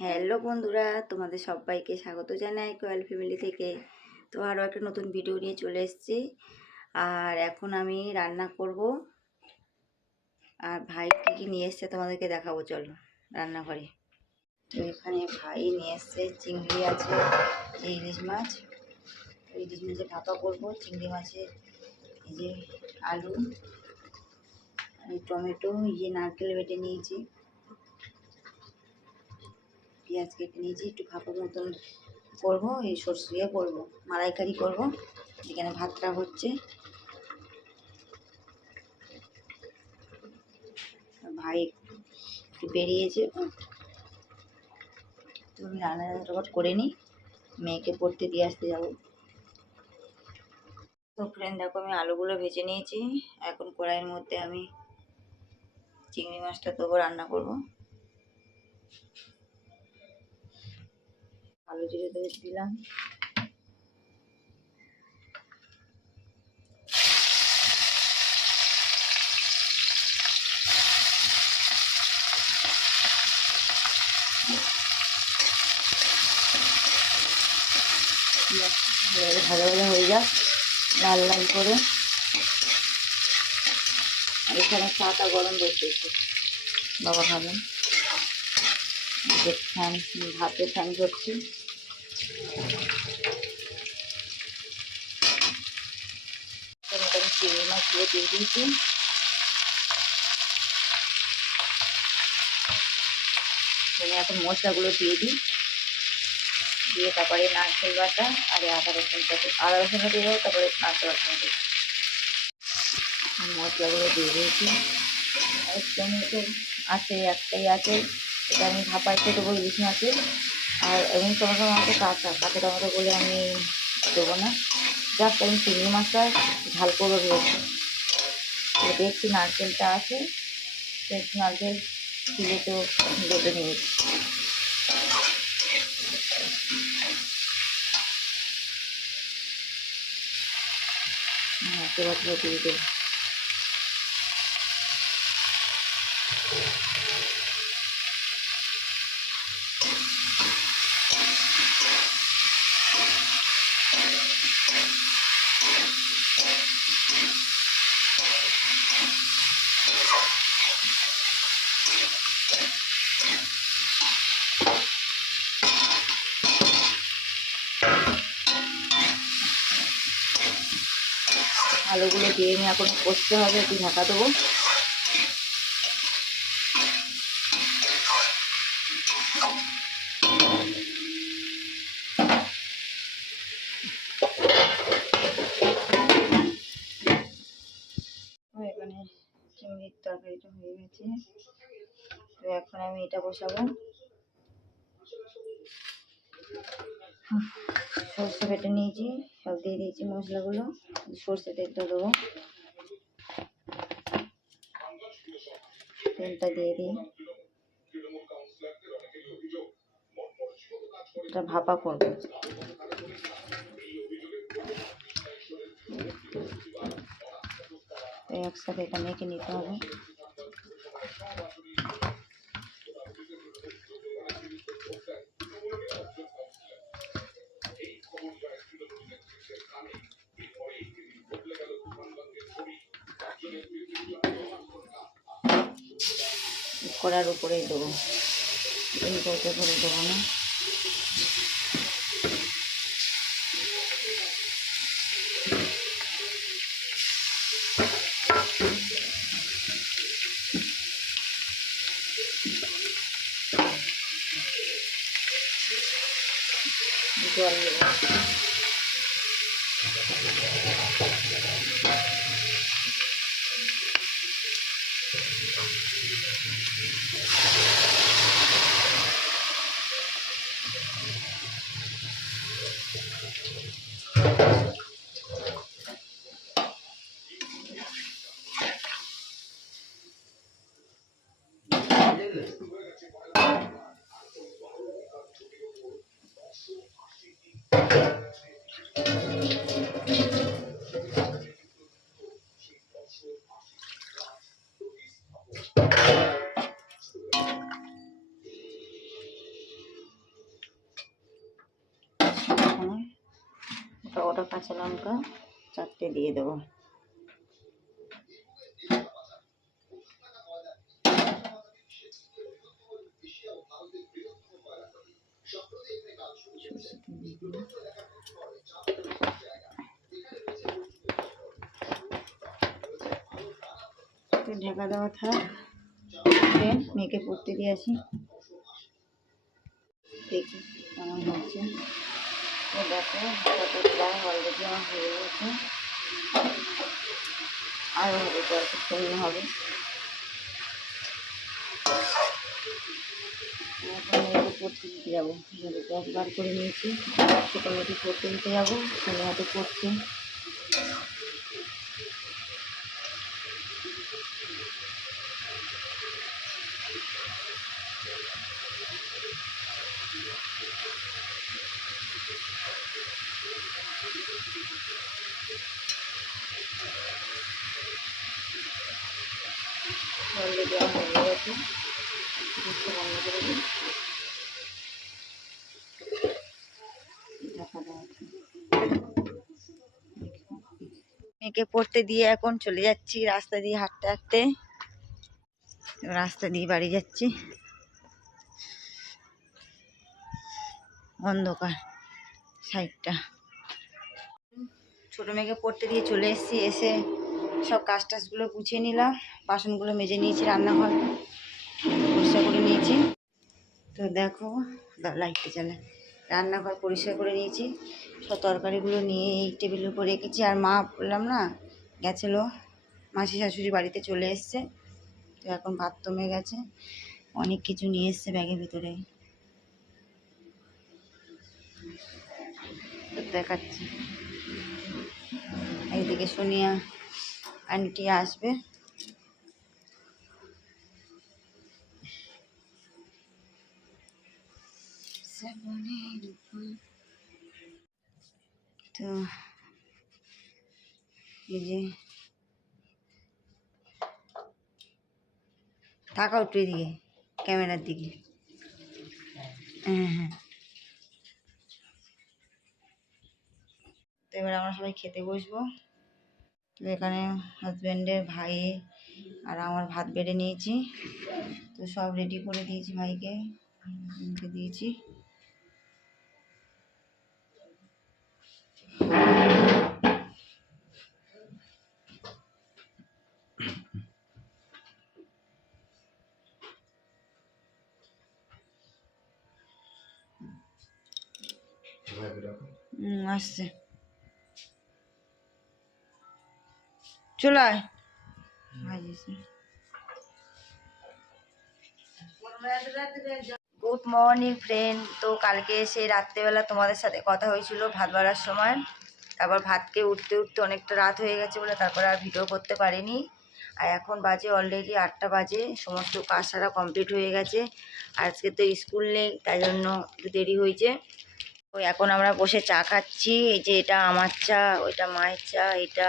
Hello বন্ধুরা, তোমাদের সবাইকে স্বাগত জানাই কয়েল ফ্যামিলি থেকে। তো আরও একটা নতুন ভিডিও নিয়ে চলে এসেছি। আর এখন আমি রান্না করব। আর ভাই কী কী নিয়ে এসছে তোমাদেরকে দেখাবো, চলো রান্নাঘরে। তো এখানে ভাই নিয়ে এসছে চিংড়ি আছে ইলিশ মাছ। ইলিশ মাছে ভাপা করব, চিংড়ি মাছের এই যে আলু টমেটো, এই যে নারকেল বেটে নিয়েছি। পেঁয়াজ কেটে নিয়েছি, একটু ভাপা মতন করব, এই সর্ষে দিয়ে করব, মালাইকারি করব। এখানে ভাতটা হচ্ছে। ভাই একটু বেরিয়েছে। তুমি রান্না টান্না করে নিই। মেয়েকে পড়তে দিয়ে আসতে যাব। তো ফ্রেন্ড দেখো আমি আলুগুলো ভেজে নিয়েছি। এখন কড়াইয়ের মধ্যে আমি চিংড়ি মাছটা দেবো, রান্না করব। জিরে দিয়ে দিলাম। ভাজা ভাজা হয়ে যাক, লাল লাল করে। আর এখানে চাটা গরম বসিয়েছি বাবা ফ্যান ভাতে ফ্যান করছি। মাছগুলো দিয়ে দিয়েছি আমি এখন মশলাগুলো দিয়ে দিই দিয়ে তারপরে নারকেল বাটা আর আদা রসুনটা আদা রসুনটা দিয়ে দেবো তারপরে নারকেল বাটা মশলাগুলো দিয়ে দিয়েছি আর টমেটো আছে একটাই আছে এটা আমি ভাপাইতে দেবো ইলিশ মাছের আর এমনি টমেটো মাছটা কাঁচা কাঁচা টমেটো বলে আমি দেবো না জাস্ট আমি চিংড়ি মাছটা ঝাল করে দিয়েছি তো দেখছি নারকেলটা আছে একটু নারকেল ছিলে তো বেটে নিয়েছি নারকেল দিয়ে আলুগুলো দিয়ে নিয়ে এখন করতে হবে একটু ঢাকা দেবো এখানে চিংড়ির হয়ে তো এখন আমি এটা বসাবো। সর্ষে বেটে নিয়েছি, সব দিয়ে দিয়েছি মশলাগুলো, সর্ষে তেলটা দেবো। তেলটা দিয়ে দিই। এটা ভাপা করব। একসাথে এটা মেখে নিতে হবে। কড়ার উপরেই দেবো। করে দেবো না। জল দেবো একটা ওটা কাঁচা লঙ্কা চারটে দিয়ে দেবো। ঢাকা দেওয়া থাক মেয়েকে পড়তে দিয়ে আসি। দেখি কেমন হচ্ছে। দেখো হাতাতে প্রায় অলরেডি আমার হয়ে গেছে আরও হবে কয়েকক্ষণ হবে পড়তে দিতে যাব মেয়েকে বার করে নিয়েছি ছোটো মেয়েকে পড়তে দিতে যাব ছেলে হাতে পড়ছে অলরেডি আমার হয়ে গেছে গ্যাসটা বন্ধ করে দিই ঢাকা দেওয়া আছে। মেয়েকে পড়তে দিয়ে এখন চলে যাচ্ছি, রাস্তা দিয়ে হাঁটতে হাঁটতে রাস্তা দিয়ে বাড়ি যাচ্ছি অন্ধকার সাইডটা। ছোটো মেয়েকে পড়তে দিয়ে চলে এসেছি, এসে সব কাজ টাজগুলো গুছিয়ে নিলাম, বাসনগুলো মেজে নিয়েছি রান্নাঘর। পরিষ্কার করে নিয়েছি। তো দেখো লাইটটা জ্বালা। রান্নাঘর পরিষ্কার করে নিয়েছি। সব তরকারিগুলো নিয়ে এই টেবিলের উপর রেখেছি। আর মা, বললাম না, গেছিল মাসি শাশুড়ি বাড়িতে চলে এসছে। তো এখন জমে গেছে। অনেক কিছু নিয়ে এসছে ব্যাগের ভিতরে। দেখাচ্ছি। এইদিকে সোনিয়া আন্টি আসবে। তো এই যে তাকাও একটু এদিকে, ক্যামেরার দিকে। হ্যাঁ হ্যাঁ। এবার আমরা সবাই খেতে বসবো। তো এখানে হাজব্যান্ডের ভাই আর আমার ভাত বেড়ে নিয়েছি। তো সব রেডি করে দিয়েছি ভাইকে। দিয়েছি। হুম, আসছে। চলে আয়। গুড মর্নিং ফ্রেন্ড তো কালকে এসে রাত্রেবেলা তোমাদের সাথে কথা হয়েছিল ভাত বাড়ার সময়। তারপর ভাতকে উঠতে উঠতে অনেকটা রাত হয়ে গেছে বলে তারপরে আর ভিডিও করতে পারিনি। আর এখন বাজে অলরেডি আটটা বাজে, সমস্ত কাজ সারা কমপ্লিট হয়ে গেছে। আজকে তো স্কুল নেই, তাই জন্য একটু দেরি হয়েছে। ওই এখন আমরা বসে চা খাচ্ছি, এই যে এটা আমার চা, ওইটা মায়ের চা, এটা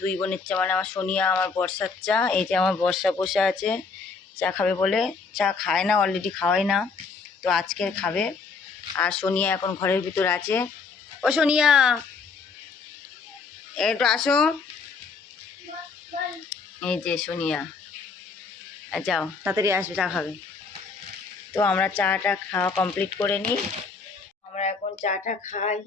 দুই বোনের চা মানে আমার সোনিয়া, আমার বর্ষার চা, এই যে আমার বর্ষা বসে আছে, চা খাবে বলে, চা খায় না অলরেডি খাওয়াই না, তো আজকের খাবে। আর সোনিয়া এখন ঘরের ভিতর আছে। ও সোনিয়া, একটু আসো। এই যে সোনিয়া যাও, তাড়াতাড়ি আসবে, চা খাবে। তো আমরা চাটা খাওয়া কমপ্লিট করে নিই। আমরা এখন চাটা খাই।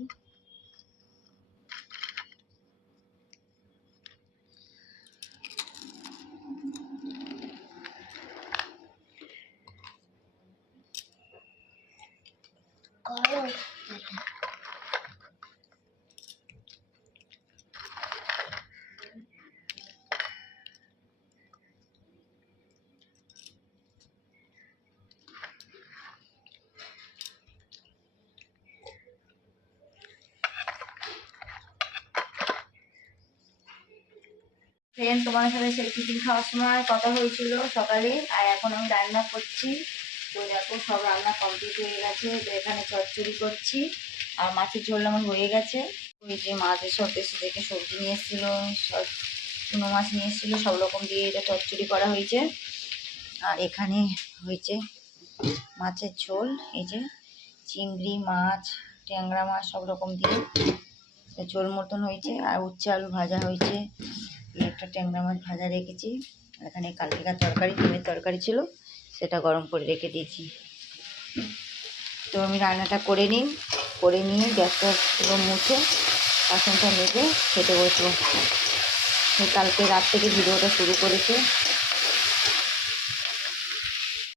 ফ্রেন্ড তোমার সাথে সেই টিফিন খাওয়ার সময় কথা হয়েছিল সকালে, আর এখন আমি রান্না করছি। তো দেখো, সব রান্না কমপ্লিট হয়ে গেছে। তো এখানে চচ্চড়ি করছি। আর মাছের ঝোল আমার হয়ে গেছে। ওই যে মাছের সব দেশে থেকে সবজি নিয়ে এসেছিল, সব চুনো মাছ নিয়ে এসেছিল, সব রকম দিয়ে এটা চচ্চড়ি করা হয়েছে। আর এখানে হয়েছে মাছের ঝোল, এই যে চিংড়ি, মাছ, ট্যাংরা মাছ সব রকম দিয়ে। ঝোল মতন হয়েছে। আর উচ্ছে আলু ভাজা হয়েছে। একটা ট্যাংরা মাছ ভাজা রেখেছি। এখানে কালকেকার তরকারি, ডিমের তরকারি ছিল, সেটা গরম করে রেখে দিয়েছি। তো আমি রান্নাটা করে নিন করে নিয়ে গ্যাসটা পুরো মুছে, বাসনটা মেখে খেতে বসবো। কালকে রাত থেকে ভিডিওটা শুরু করেছে।